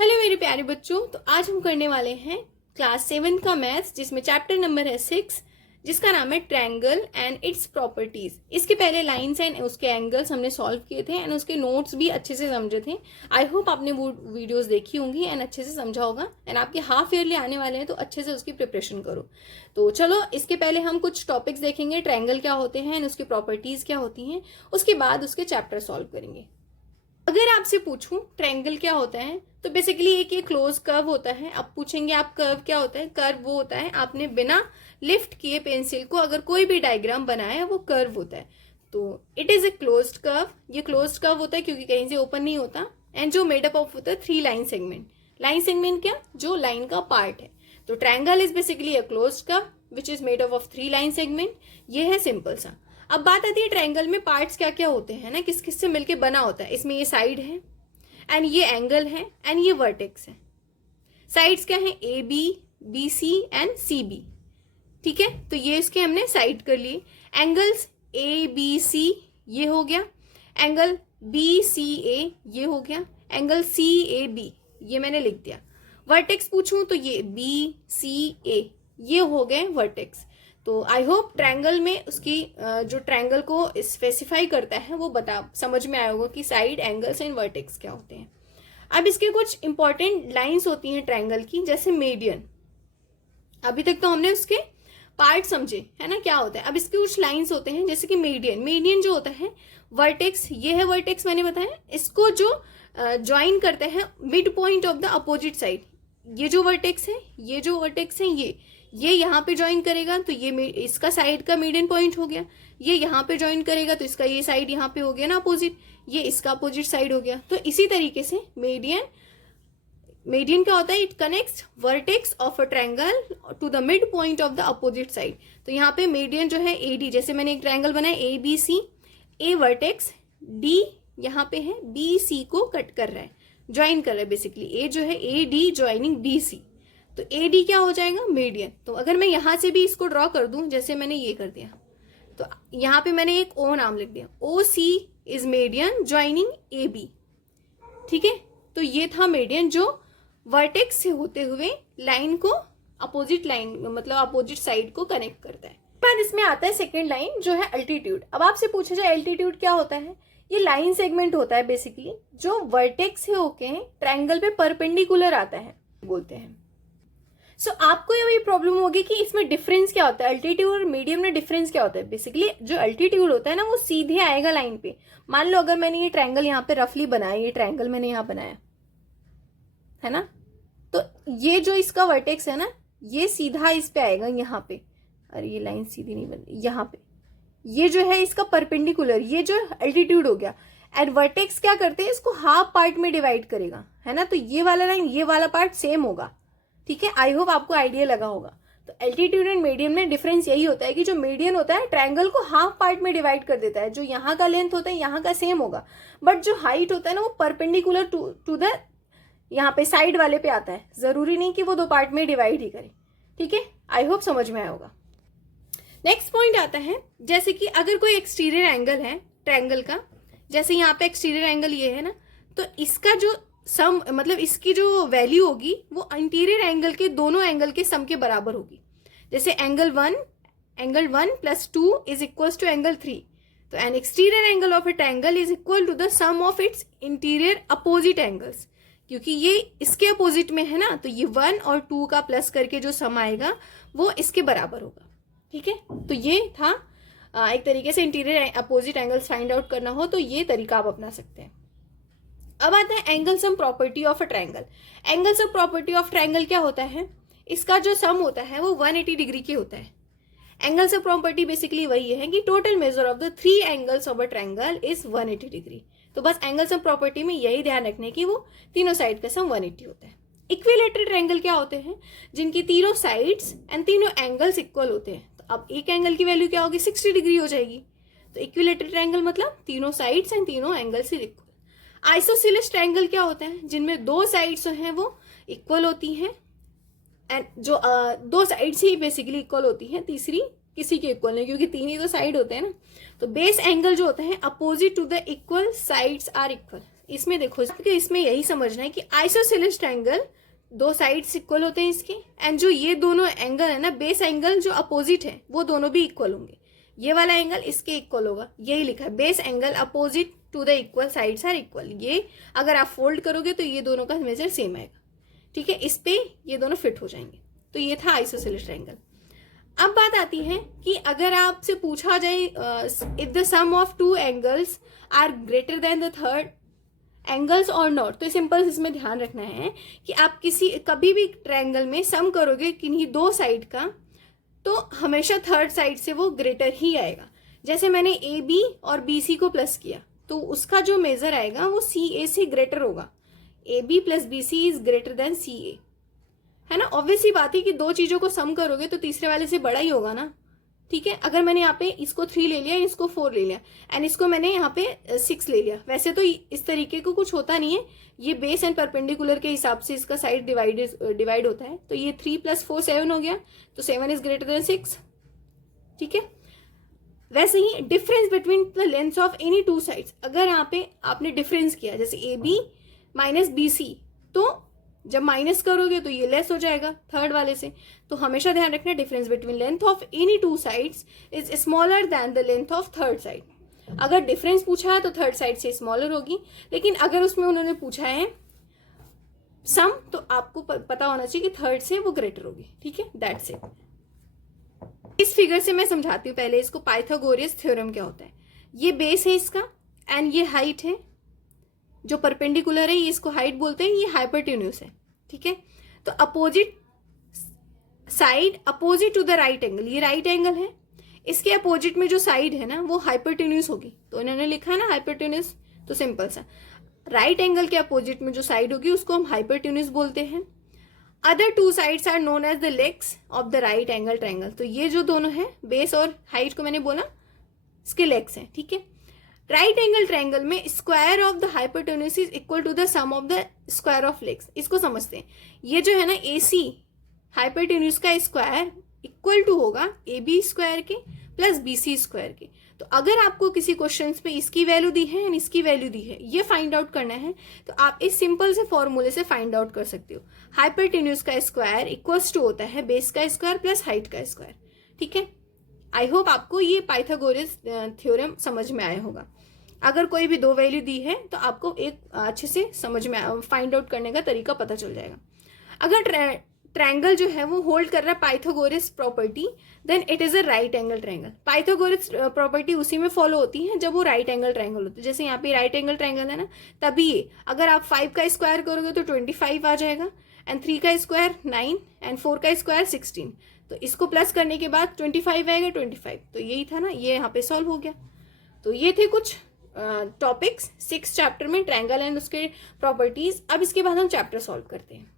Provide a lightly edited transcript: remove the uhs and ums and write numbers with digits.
Hello मेरे प्यारे बच्चों। तो आज हम करने वाले हैं क्लास 7 का मैथ्स, जिसमें चैप्टर नंबर है 6, जिसका नाम है ट्रायंगल एंड इट्स प्रॉपर्टीज। इसके पहले लाइंस एंड उसके एंगल्स हमने सॉल्व किए थे एंड उसके नोट्स भी अच्छे से समझे थे। आई होप आपने वो वीडियोस देखी होंगी एंड अच्छे से समझा होगा। एंड आपके हाफ ईयरली आने वाले हैं तो अच्छे से उसकी प्रिपरेशन करो। तो चलो, इसके पहले हम कुछ टॉपिक्स देखेंगे, ट्रायंगल क्या होते हैं एंड उसकी प्रॉपर्टीज क्या होती हैं। उसके बाद उसके चैप्टर सॉल्व करेंगे। अगर आपसे पूछूं ट्रायंगल क्या होता है, तो बेसिकली एक ये क्लोज कर्व होता है। अब पूछेंगे आप कर्व क्या होता है। कर्व वो होता है, आपने बिना लिफ्ट किए पेंसिल को अगर कोई भी डायग्राम बनाया, वो कर्व होता है। तो it is a closed curve. ये क्लोज्ड कर्व होता है क्योंकि कहीं से ओपन नहीं होता। एंड जो मेडअप ऑफ होता है 3 लाइन सेगमेंट। लाइन सेगमेंट क्या, जो लाइन का पार्ट है। तो triangle is basically a closed curve which is made of 3 line segment. ये है सिंपल सा। अब बात आती है ट्रायंगल में पार्ट्स क्या क्या होते हैं ना, किस किस से मिलके बना होता है। इसमें ये साइड है एंड ये एंगल है एंड ये वर्टेक्स है। साइड्स क्या है, A B, B C and C B. ठीक है, तो ये इसके हमने साइड कर लिए। एंगल्स ए बी सी ये हो गया, एंगल बी सी ए ये हो गया, एंगल सी ए बी ये मैंने लिख दिया। वर्टेक्स पूछूं तो ये बी सी ए ये हो गए वर्टेक्स। तो आई होप ट्रायंगल में उसकी जो ट्रायंगल को स्पेसिफाई करता है वो समझ में आया होगा कि साइड, एंगल्स एंड वर्टेक्स क्या होते हैं। अब इसके कुछ इंपॉर्टेंट लाइंस होती हैं ट्रायंगल की, जैसे मीडियन। अभी तक तो हमने उसके पार्ट समझे है ना क्या होता है। अब इसके कुछ लाइंस होते हैं, जैसे कि मीडियन। मीडियन जो होता है, वर्टेक्स ये है, वर्टेक्स मैंने बताया, इसको जो ज्वाइन करते हैं mid point of the opposite side. ये जो वर्टेक्स है, ये जो वर्टेक्स है, ये यहाँ पे ज्वाइन करेगा तो ये इसका साइड का मीडियन पॉइंट हो गया। ये यहाँ पे ज्वाइन करेगा तो इसका ये साइड यहाँ पे हो गया ना अपोजिट, ये इसका अपोजिट साइड हो गया। तो इसी तरीके से मीडियन क्या होता है, it connects vertex of a triangle to the midpoint of the opposite side. तो यहाँ पे मीडियन जो है ए डी, जैसे मैंने एक ट्रायंगल बनाया A B C, A vertex, D यहाँ पे है, बी सी को कट कर रहा है, ज्वाइन कर रहा है। बेसिकली ए जो है A D joining B C, तो ए डी क्या हो जाएगा, मीडियन। तो अगर मैं यहां से भी इसको ड्रॉ कर दूं, जैसे मैंने ये कर दिया, तो यहां पे मैंने एक ओ नाम लिख दिया, O C is median joining A B. ठीक है, तो ये था मीडियन जो वर्टेक्स से होते हुए लाइन को अपोजिट लाइन, मतलब अपोजिट साइड को कनेक्ट करता है। बाद इसमें आता है सेकेंड लाइन जो है अल्टीट्यूड। अब आपसे पूछा जाए अल्टीट्यूड क्या होता है, ये लाइन सेगमेंट होता है बेसिकली, जो वर्टेक्स से होके ट्रायंगल पे परपेंडिकुलर आता है, बोलते हैं। सो आपको ये प्रॉब्लम होगी कि इसमें डिफरेंस क्या होता है, अल्टीट्यूड और मीडियम में डिफरेंस क्या होता है। बेसिकली जो अल्टीट्यूड होता है ना, वो सीधे आएगा लाइन पे। मान लो अगर मैंने ये ट्रायंगल यहाँ पे रफली बनाया, ये ट्रायंगल मैंने यहाँ बनाया है ना, तो ये जो इसका वर्टेक्स है ना, ये सीधा इस पे आएगा यहाँ पे। अरे ये लाइन सीधी नहीं बन, यहाँ पे ये जो है इसका परपेंडिकुलर, ये जो अल्टीट्यूड हो गया। एंड वर्टेक्स क्या करते हैं, इसको हाफ पार्ट में डिवाइड करेगा, है ना। तो ये वाला लाइन, ये वाला पार्ट सेम होगा। ठीक है, आई होप आपको आइडिया लगा होगा। तो एल्टीट्यूड एंड मीडियन में डिफरेंस यही होता है कि जो मीडियन होता है ट्रायंगल को हाफ पार्ट में डिवाइड कर देता है। जो यहाँ का लेंथ होता है यहाँ का सेम होगा, बट जो हाइट होता है ना, वो परपेंडिकुलर टू द यहाँ पे साइड वाले पे आता है। जरूरी नहीं कि वो 2 पार्ट में डिवाइड ही करे। ठीक है, आई होप समझ में आया होगा। नेक्स्ट पॉइंट आता है, जैसे कि अगर कोई एक्सटीरियर एंगल है ट्रायंगल का, जैसे यहाँ पे एक्सटीरियर एंगल ये है ना, तो इसका जो सम, मतलब इसकी जो वैल्यू होगी वो इंटीरियर एंगल के दोनों एंगल के सम के बराबर होगी। जैसे angle 1 plus 2 is equal to angle 3। तो an exterior angle of a triangle is equal to the sum of its interior opposite angles. क्योंकि ये इसके अपोजिट में है ना, तो ये 1 और 2 का प्लस करके जो सम आएगा वो इसके बराबर होगा। ठीक है, तो ये था एक तरीके से interior opposite angles find out करना हो तो ये तरीका आप अपना सकते हैं। अब आता है angle sum property of a triangle. Angle sum property of triangle क्या होता है, इसका जो सम होता है वो 180 डिग्री के होता है। एंगल सम प्रॉपर्टी बेसिकली वही है कि total measure of the 3 angles of a triangle is 180 degree. तो बस एंगल सम प्रॉपर्टी में यही ध्यान रखने की वो तीनों साइड का सम 180 होता है। इक्विलेटरल ट्रायंगल क्या होते हैं, जिनकी तीनों साइड्स एंड तीनों एंगल्स इक्वल होते हैं। तो अब एक एंगल की वैल्यू क्या होगी, 60 डिग्री हो जाएगी। तो इक्विलेटरल ट्रायंगल मतलब तीनों साइड्स एंड तीनों एंगल्स इक्वल। आइसोसेलेस ट्रायंगल क्या होता है, जिनमें 2 साइड्स हैं वो इक्वल होती हैं, एंड जो 2 साइड्स ही बेसिकली इक्वल होती हैं, तीसरी किसी के इक्वल नहीं, क्योंकि 3 ही तो साइड होते हैं ना। तो बेस एंगल जो होते हैं opposite to the equal sides are equal. इसमें देखो, इसमें यही समझना है कि आइसोसेलेस ट्रायंगल दो साइड्स इक्वल होते हैं इसके, एंड जो ये दोनों एंगल है ना, बेस एंगल जो अपोजिट है वो दोनों भी इक्वल होंगे। ये वाला एंगल इसके इक्वल होगा, यही लिखा है, base angle opposite to the equal sides are equal. ये अगर आप फोल्ड करोगे तो ये दोनों का मेजर सेम आएगा, ठीक है, इस पे ये दोनों फिट हो जाएंगे। तो ये था आइसोसेलेस ट्रायंगल। अब बात आती है कि अगर आपसे पूछा जाए if the sum of two angles are greater than the third angles और नॉट, तो सिंपल इसमें ध्यान रखना है कि आप कभी भी ट्रायंगल में सम करोगे किन्हीं दो साइड का, तो हमेशा थर्ड साइड से वो ग्रेटर ही आएगा। जैसे मैंने ए बी और बी सी को प्लस किया तो उसका जो मेजर आएगा वो सी ए से ग्रेटर होगा। A B plus B C is greater than C A, है ना। ऑब्वियस ही बात है कि दो चीजों को सम करोगे तो तीसरे वाले से बड़ा ही होगा ना, ठीक है। अगर मैंने यहाँ पे इसको 3 ले लिया, इसको 4 ले लिया, एंड इसको मैंने यहाँ पे 6 ले लिया, वैसे तो इस तरीके को कुछ होता नहीं है, ये बेस एंड परपेंडिकुलर के हिसाब से इसका साइड डिवाइड होता है। तो ये 3 + 4 7 हो गया, तो 7 इज ग्रेटर देन 6, ठीक है। वैसे ही difference between the length of any two sides, अगर यहाँ पे आपने डिफरेंस किया जैसे A B minus B C, तो जब माइनस करोगे तो ये लेस हो जाएगा थर्ड वाले से। तो हमेशा ध्यान रखना, difference between length of any two sides is smaller than the length of third side. अगर डिफरेंस पूछा है तो थर्ड साइड से स्मॉलर होगी, लेकिन अगर उसमें उन्होंने पूछा है सम, तो आपको पता होना चाहिए कि थर्ड से वो ग्रेटर होगी, ठीक है, दैट्स इट। इस फिगर से मैं समझाती हूँ पहले इसको, पाइथागोरस थ्योरम क्या होता है। ये बेस है इसका, एंड ये हाइट है, जो परपेंडिकुलर है ये इसको हाइट बोलते हैं, ये हाइपोटेन्यूज है, ठीक है। तो opposite side opposite to the right angle, ये राइट एंगल है, इसके अपोजिट में जो साइड है ना वो हाइपोटेन्यूज होगी। तो इन्होंने लिखा है ना हाइपोटेन्यूज, तो सिंपल सा राइट एंगल के अपोजिट में जो साइड होगी उसको हम हाइपोटेन्यूज बोलते हैं। Other two sides are known as the legs of the right angle triangle. तो ये जो दोनों है, बेस और हाइट को मैंने बोला इसके लेग्स हैं, ठीक है। राइट एंगल ट्रायंगल में square of the hypotenuse is equal to the sum of the square of legs. इसको समझते हैं, ये जो है ना AC हाइपोटेन्यूज का स्क्वायर इक्वल टू होगा AB स्क्वायर के प्लस BC स्क्वायर के। तो अगर आपको किसी क्वेश्चन पे इसकी वैल्यू दी है एंड इसकी वैल्यू दी है, ये फाइंड आउट करना है, तो आप इस सिंपल से फॉर्मूले से फाइंड आउट कर सकते हो। हाइपोटेन्यूज का स्क्वायर इक्वल्स टू होता है बेस का स्क्वायर प्लस हाइट का स्क्वायर, ठीक है। आई होप आपको ये पाइथागोरस थ्योरम समझ में आया होगा। अगर कोई भी दो वैल्यू दी है तो आपको एक अच्छे से समझ में फाइंड आउट करने का तरीका पता चल जाएगा। अगर ट्रायंगल जो है वो होल्ड कर रहा है Pythagoras property, then it is a right angle triangle. Pythagoras property उसी में फॉलो होती है जब वो राइट एंगल ट्रायंगल होता है। जैसे यहाँ पे राइट एंगल ट्रायंगल है ना, तभी ये अगर आप 5 का स्क्वायर करोगे तो 25 आ जाएगा, एंड 3 का स्क्वायर 9, एंड 4 का स्क्वायर 16। तो इसको प्लस करने के बाद 25 आएगा, 25। तो यही था ना, ये यहाँ पे सॉल्व हो गया। तो ये थे कुछ टॉपिक्स 6 चैप्टर में, ट्रायंगल एंड उसके प्रॉपर्टीज। अब इसके बाद हम चैप्टर सॉल्व करते हैं।